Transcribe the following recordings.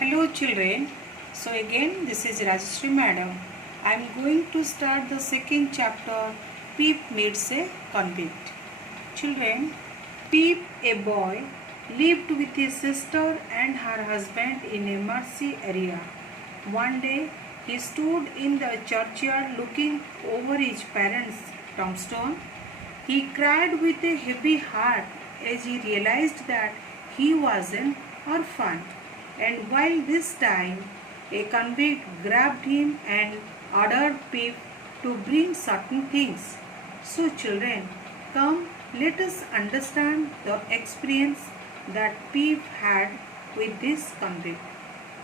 Hello children. So again this is Rajeshri madam. I am going to start the second chapter, Peep Meets a Convict. Children, Peep, a boy, lived with his sister and her husband in a Mersey area. One day he stood in the churchyard looking over his parents' tombstone. He cried with a heavy heart as he realized that he was an orphan. And while this time a convict grabbed him and ordered Pip to bring certain things. So children, come let us understand the experience that Pip had with this convict.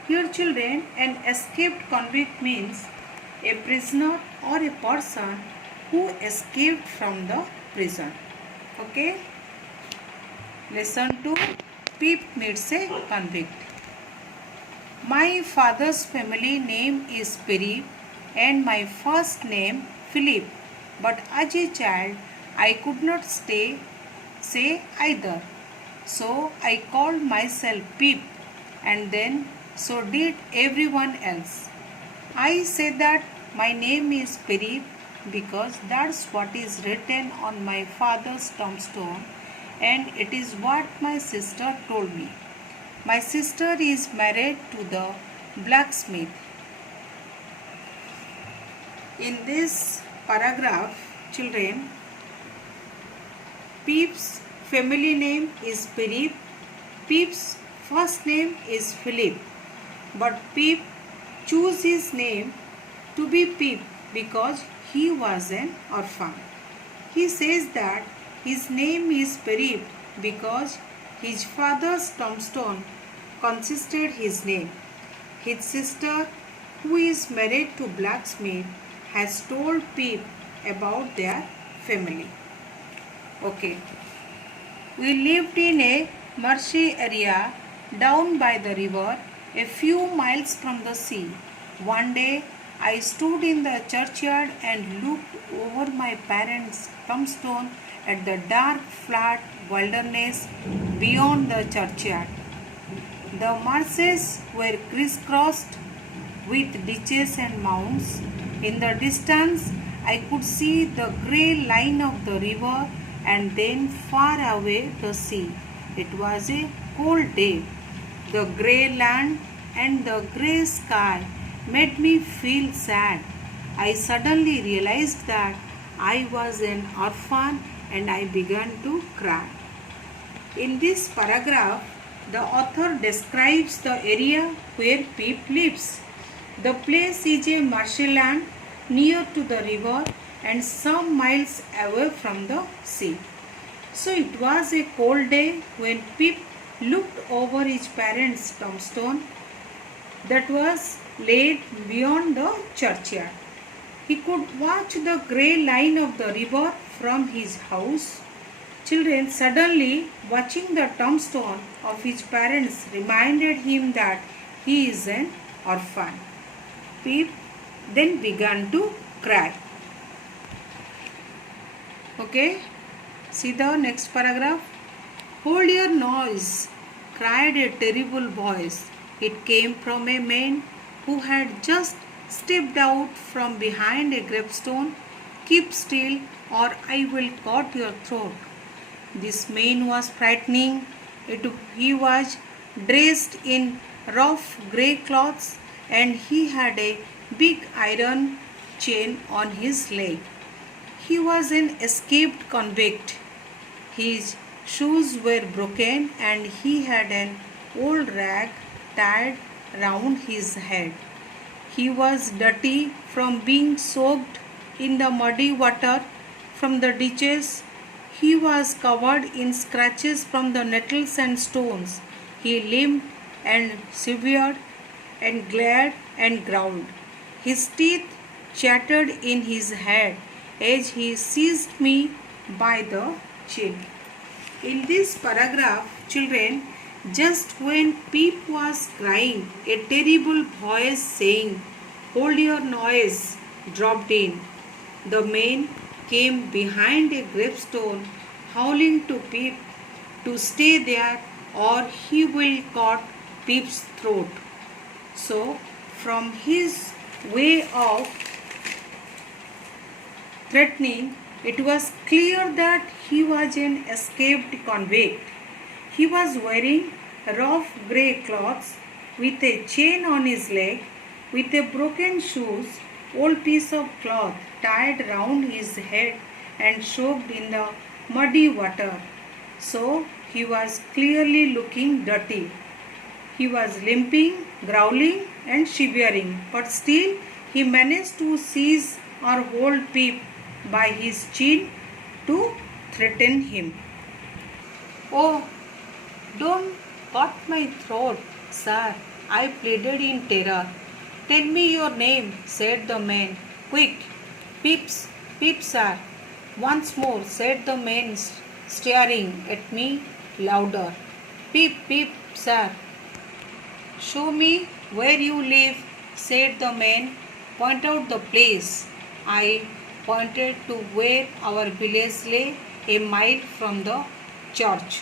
Here children, an escaped convict means a prisoner or a person who escaped from the prison. Okay? Lesson 2, Pip Meets a Convict. My father's family name is Perib and my first name Philip, but as a child I could not say either. So I called myself Pip, and then so did everyone else. I say that my name is Perib because that's what is written on my father's tombstone, and it is what my sister told me. My sister is married to the blacksmith. In this paragraph, children, Pip's family name is Perib. Pip's first name is Philip. But Pip chose his name to be Pip because he was an orphan. He says that his name is Perib because his father's tombstone consisted his name. His sister, who is married to blacksmith, has told Pip about their family. Okay. We lived in a marshy area down by the river, a few miles from the sea. One day I stood in the churchyard and looked over my parents' tombstone at the dark flat wilderness beyond the churchyard. The marshes were crisscrossed with ditches and mounds. In the distance I could see the grey line of the river and then far away the sea. It was a cold day. The grey land and the grey sky made me feel sad. I suddenly realized that I was an orphan and I began to cry. In this paragraph, the author describes the area where Pip lives. The place is a marshland near to the river and some miles away from the sea. So it was a cold day when Pip looked over his parents' tombstone that was laid beyond the churchyard. He could watch the grey line of the river from his house. Children, suddenly watching the tombstone of his parents reminded him that he is an orphan. Pip then began to cry. Okay, see the next paragraph. Hold your noise, cried a terrible voice. It came from a man who had just stepped out from behind a gravestone. Keep still or I will cut your throat. This man was frightening. He was dressed in rough grey clothes and he had a big iron chain on his leg. He was an escaped convict. His shoes were broken and he had an old rag tied round his head. He was dirty from being soaked in the muddy water from the ditches. He was covered in scratches from the nettles and stones. He limped and shivered and glared and growled. His teeth chattered in his head as he seized me by the chin. In this paragraph, children, just when Pip was crying, a terrible voice saying, "Hold your noise," dropped in. The man came behind a gravestone, howling to Pip to stay there or he will cut Pip's throat. So, from his way of threatening, it was clear that he was an escaped convict. He was wearing rough grey clothes with a chain on his leg, with a broken shoes, old piece of cloth tied round his head and soaked in the muddy water. So he was clearly looking dirty. He was limping, growling and shivering, but still he managed to seize or hold Pip by his chin to threaten him. "Oh, don't cut my throat, sir," I pleaded in terror. "Tell me your name," said the man. "Quick." "Pips, Pip, sir." Once more, said the man, staring at me louder. "Pip, Pip, sir." "Show me where you live," said the man. "Point out the place." I pointed to where our village lay, a mile from the church.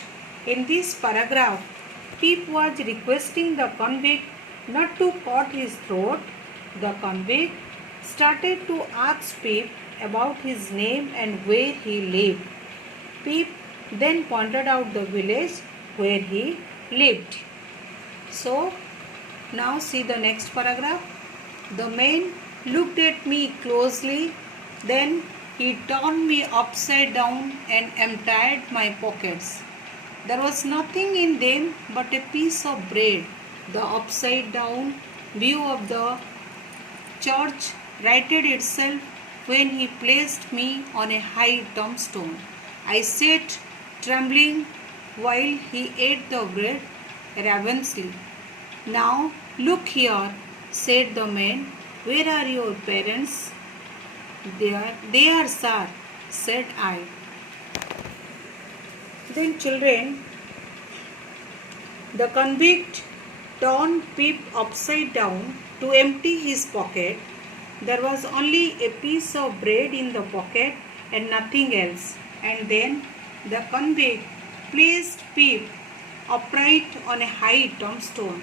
In this paragraph, Pip was requesting the convict not to cut his throat. The convict started to ask Pip about his name and where he lived. Pip then pointed out the village where he lived. So, now see the next paragraph. The man looked at me closely, then he turned me upside down and emptied my pockets. There was nothing in them but a piece of bread. The upside down view of the church righted itself when he placed me on a high tombstone. I sat trembling while he ate the bread ravenously. "Now look here," said the man. "Where are your parents?" They are, sir," said I. Then, children, the convict turned Pip upside down to empty his pocket. There was only a piece of bread in the pocket and nothing else. And then the convict placed Pip upright on a high tombstone.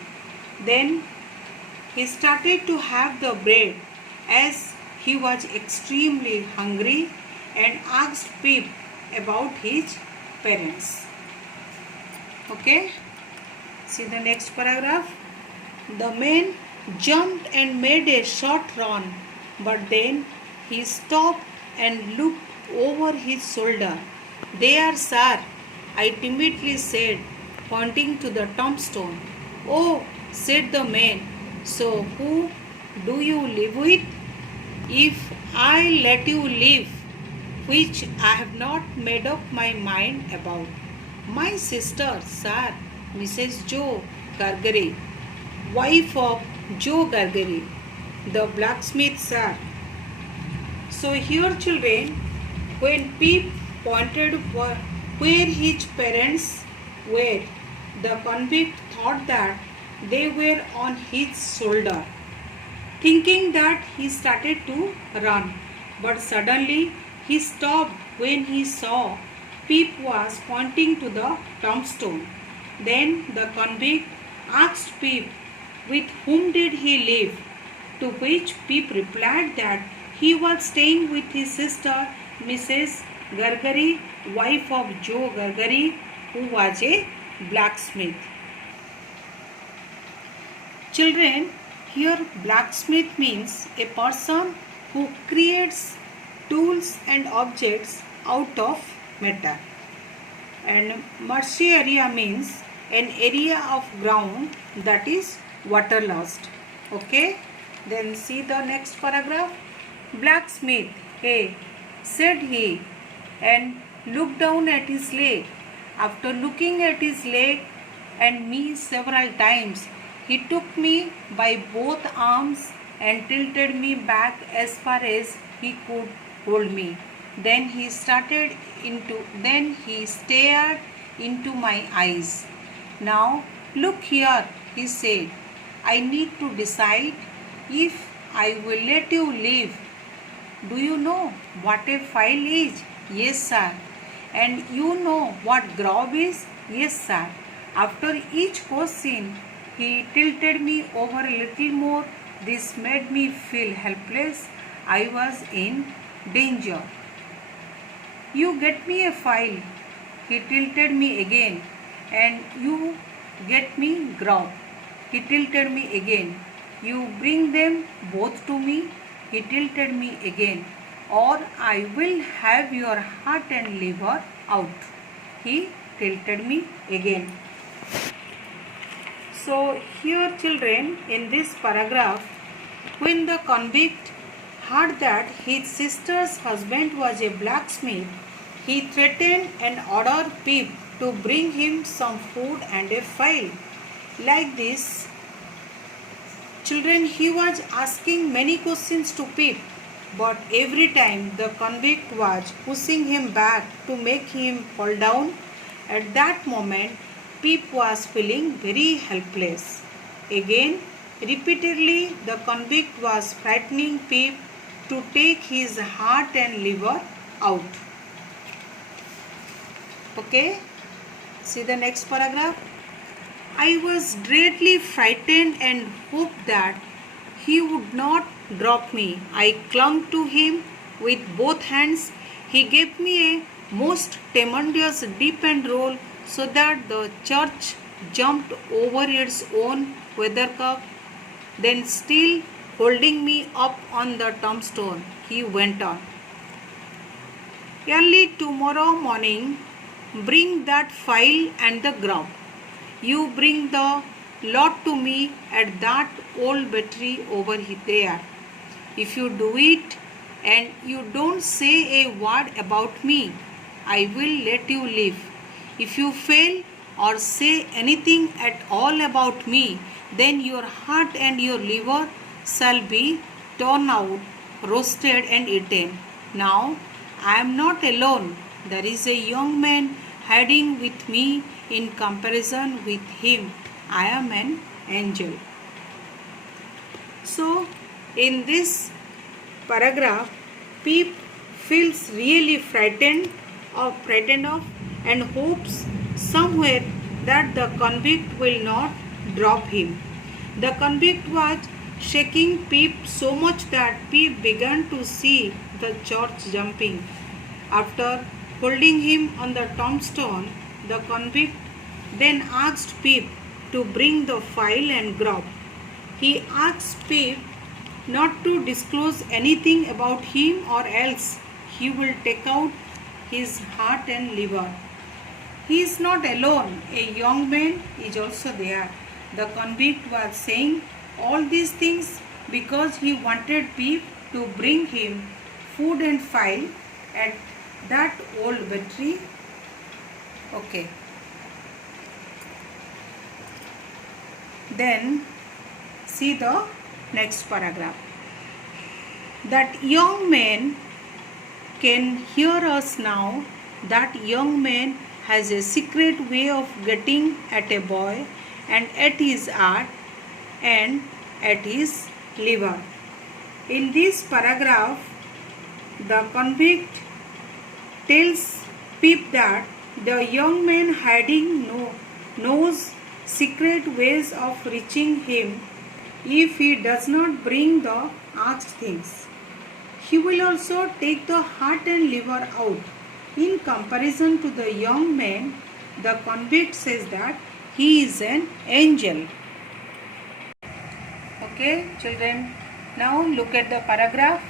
Then he started to have the bread as he was extremely hungry and asked Pip about his parents. Okay, see the next paragraph. The man jumped and made a short run, but then he stopped and looked over his shoulder. "There, sir," I timidly said, pointing to the tombstone. "Oh," said the man, "so who do you live with?" "If I let you live, which I have not made up my mind about." "My sister, sir, Mrs. Joe Gargery, wife of Joe Gargery, the blacksmith, sir." So here, children, when Pip pointed where his parents were, the convict thought that they were on his shoulder. Thinking that, he started to run, but suddenly he stopped when he saw Pip was pointing to the tombstone. Then the convict asked Pip with whom did he live, to which Pip replied that he was staying with his sister Mrs. Gargery, wife of Joe Gargery, who was a blacksmith. Children, here blacksmith means a person who creates tools and objects out of metal. And marshy area means an area of ground that is waterlogged. Okay, then see the next paragraph. "Blacksmith, hey," said he, and looked down at his leg. After looking at his leg and me several times, he took me by both arms and tilted me back as far as he could hold me. Then he stared into my eyes. "Now look here," he said. "I need to decide if I will let you live. Do you know what a file is?" "Yes, sir." "And you know what grub is?" "Yes, sir." After each question, He tilted me over a little more. This made me feel helpless. I was in danger. You get me a file. He tilted me again. And you get me grub. He tilted me again. You bring them both to me. He tilted me again. Or I will have your heart and liver out. He tilted me again. So here children, in this paragraph, when the convict heard that his sister's husband was a blacksmith, he threatened and ordered Pip to bring him some food and a file. Like this, children, he was asking many questions to Pip, but every time the convict was pushing him back to make him fall down. At that moment, Pip was feeling very helpless. Again, repeatedly, the convict was frightening Pip to take his heart and liver out. Okay, see the next paragraph. I was dreadfully frightened and hoped that he would not drop me. I clung to him with both hands. He gave me a most tremendous dip and roll so that the church jumped over its own weathercock. Then, still holding me up on the tombstone, he went on. Early tomorrow morning, bring that file and the grub. You bring the lot to me at that old battery over there. If you do it and you don't say a word about me, I will let you live. If you fail or say anything at all about me, then your heart and your liver shall be torn out, roasted and eaten. Now I am not alone. There is a young man hiding with me. In comparison with him, I am an angel. So, in this paragraph, Pip feels really frightened of and hopes somewhere that the convict will not drop him. The convict was shaking Pip so much that Pip began to see the church jumping. After holding him on the tombstone, the convict then asked Pip to bring the file and grub. He asked Pip not to disclose anything about him or else he will take out his heart and liver. He is not alone. A young man is also there. The convict was saying all these things because he wanted Pip to bring him food and file at that old battery. Okay. Then see the next paragraph. That young man can hear us now. That young man has a secret way of getting at a boy and at his heart and at his liver. In this paragraph, the convict tells Pip that the young man hiding knows secret ways of reaching him if he does not bring the asked things. He will also take the heart and liver out. In comparison to the young man, the convict says that he is an angel. Okay, children, now look at the paragraph.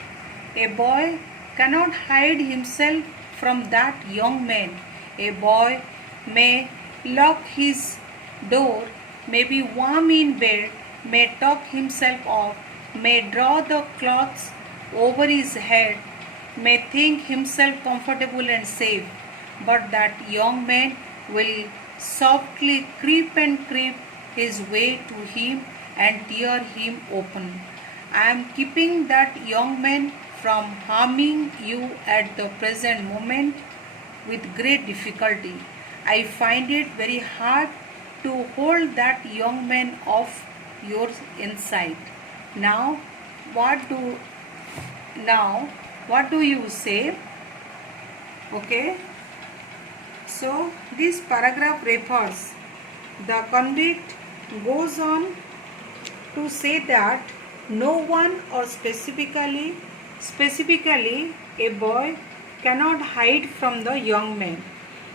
A boy cannot hide himself from that young man. A boy may lock his door, may be warm in bed, may tuck himself up, may draw the cloths over his head, may think himself comfortable and safe, but that young man will softly creep his way to him and tear him open. I am keeping that young man from harming you at the present moment with great difficulty. I find it very hard to hold that young man off your inside. Now what do you say? Okay, so this paragraph refers the convict goes on to say that no one, or specifically a boy, cannot hide from the young man.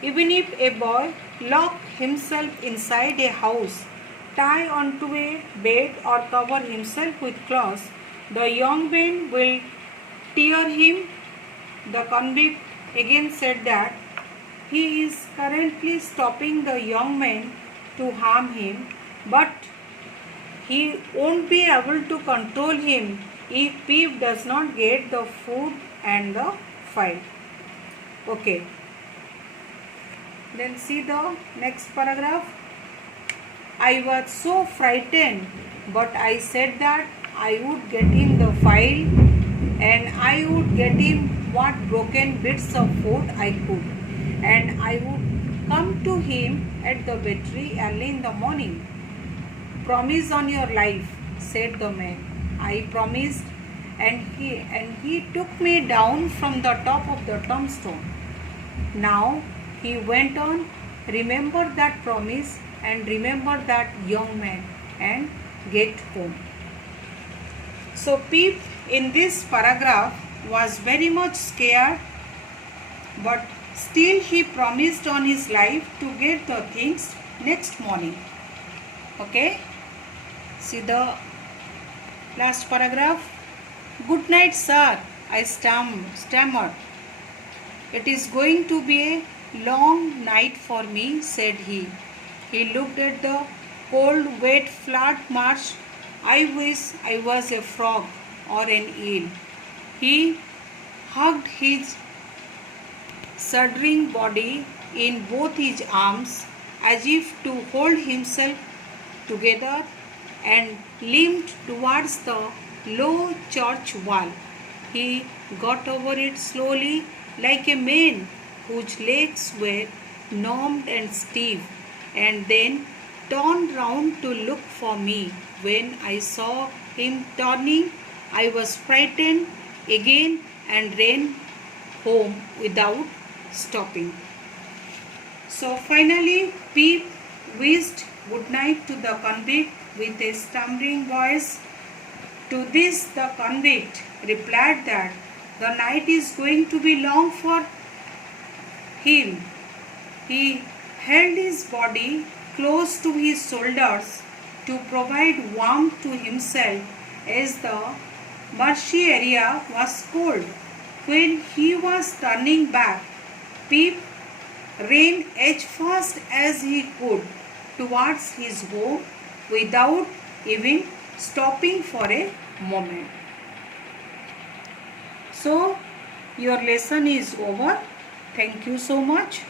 Even if a boy lock himself inside a house, tie onto a bed or cover himself with cloths, the young man will tear him. The convict again said that he is currently stopping the young man to harm him, but he won't be able to control him if Peep does not get the food and the file. Okay. Then see the next paragraph. I was so frightened, but I said that I would get him the file and I would get him what broken bits of food I could, and I would come to him at the battery early in the morning. Promise on your life, said the man. I promised, and he took me down from the top of the tombstone. Now, he went on, remember that promise and remember that young man and get home. So Peep in this paragraph was very much scared, but still he promised on his life to get the things next morning. Okay. See the last paragraph. Good night, sir, I stammered. It is going to be a long night for me, said he. He looked at the cold, wet, flat marsh. I wish I was a frog or an eel. He hugged his shuddering body in both his arms as if to hold himself together, and limped towards the low church wall. He got over it slowly, like a man whose legs were numbed and stiff, and then turned round to look for me. When I saw him turning, I was frightened again and ran home without stopping. So finally, Peep wished good night to the convict with a stammering voice. To this the convict replied that the night is going to be long for him. He held his body close to his shoulders to provide warmth to himself, as the marshy area was cold. When he was turning back, Peep ran as fast as he could towards his home without even stopping for a moment. So, your lesson is over. Thank you so much.